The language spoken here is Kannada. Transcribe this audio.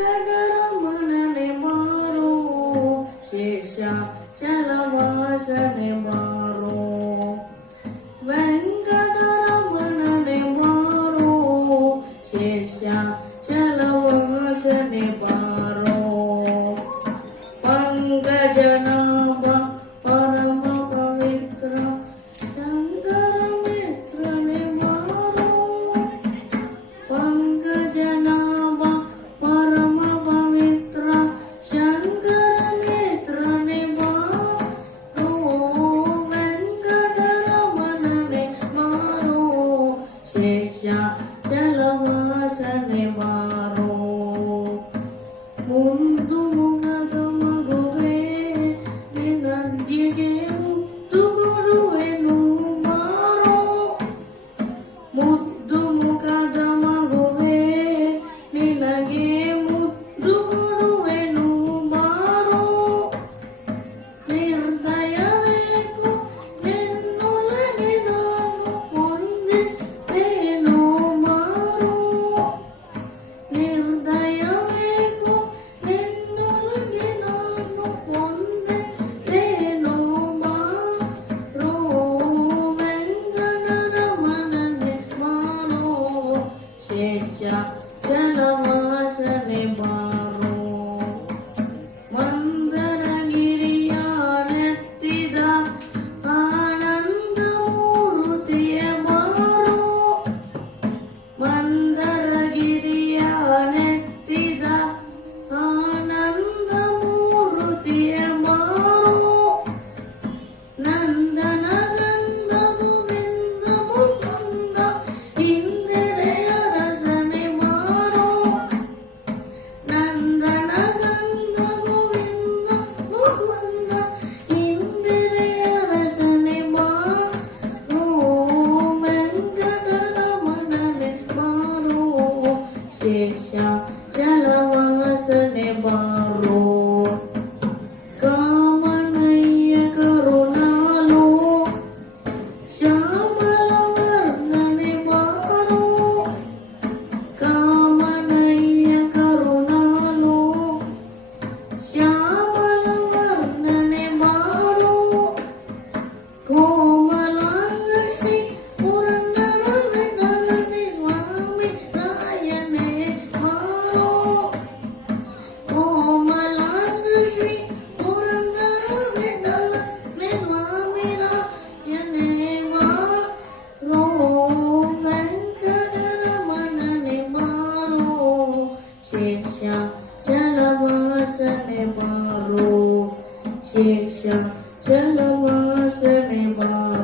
ವೆಂಕಟರಮಣನೆ ಬಾರೋ ಶೇಷಾಚಲವಾಸನೆ ಬಾರೋ ವೆಂಕಟರಮಣನೆ ಬಾರೋ ಶೇಷಾಚಲವಾಸನೆ ಬಾರೋ ಪಂಕಜನಾಭ ಪರಮ ಪವಿತ್ರ ಶಂಕರ ಮಿತ್ರನೆ ಬಾರೋ ಪಂಕಜನಾಭ ಪರಮ ಪವಿತ್ರ ಶಂಕರ ಮಿತ್ರನೆ ಬಾರೋ ವೆಂಕಟರಮಣನೆ ಬಾರೋ ಶೇಷಾಚಲವಾಸನೆ ಬಾರೋ ಮುದ್ದು ಮುಖದ ಮಗುವೇ ನಿನಗೆ ಮುತ್ತು ಕೊಡುವೆನು ಬಾರೋ ಮುದ್ದು ಮುಖದ ಮಗುವೇ ನಿನಗೆ ಮುದ್ದು ಕೊಡುವೆನು ಬಾರೋ ನಿರ್ದಯವೇಕು ನಿನ್ನೊಳಗೆ ನಾನು ಹೊಂದಿದ್ದೇನೋ ಬಾರೋ ನಿರ್ದಯವೇಕು ನಿನ್ನೊಳಗೆ ನಾನು ಹೊಂದಿದ್ದೇನೋ ಬಾರೋ ವೆಂಕಟರಮಣನೆ ಬಾರೋ ಶೇಷಾಚಲವಾಸನೆ ಬಾರೋ ಮಂದರಗಿರಿಯ ನೆತ್ತಿದ ಆನಂದ ಮೂರುತಿಯ ಬಾರೋ ಮಂದರಗಿರಿಯ ನೆತ್ತಿದ ಆನಂದ ಮೂರುತಿಯ ಬಾರೋ ನಂದನ ಗಂಧವು ಬಿಂದ ಮುಕುಂದ ಇಂದಿರೆಯ ರಸನೆ ಬಾರೋ ನಂದನ ಗಂಧವು ಬಿಂದ ಮುಕುಂದ ಇಂದಿರೆಯ ರಸನೆ ಬಾರೋ ವೆಂಕಟರಮಣನೆ ಬಾರೋ ಶೇಷಾಚಲವಾಸನೆ ಬಾರೋ ಕಾಮನಯ್ಯ ಕರುಣಾಲೋ ಶ್ಯಾಮಲ ವರ್ಣನೆ ಬಾರೋ ಕಾಮನಯ್ಯ ಕರುಣಾಲೋ ಶ್ಯಾಮಲ ವರ್ಣನೆ ಬಾರೋ ಕೋಮಲಾಂಗ ಶ್ರೀ ಪುರಂದರ ವಿಠಲನೆ ಸ್ವಾಮಿ ರಾಯನೇ ಬಾರೋ ಕೋಮಲಾಂಗ ಶ್ರೀ ಪುರಂದರ ವಿಠಲನೆ ಸ್ವಾಮಿ ರಾಯನೇ ಬಾರೋ ವೆಂಕಟರಮಣನೆ ಬಾರೋ ಶೇಷಾಚಲವಾಸನೆ ಬಾರೋ ಶೇಷಾಚಲವಾಸನೆ ಬಾರೋ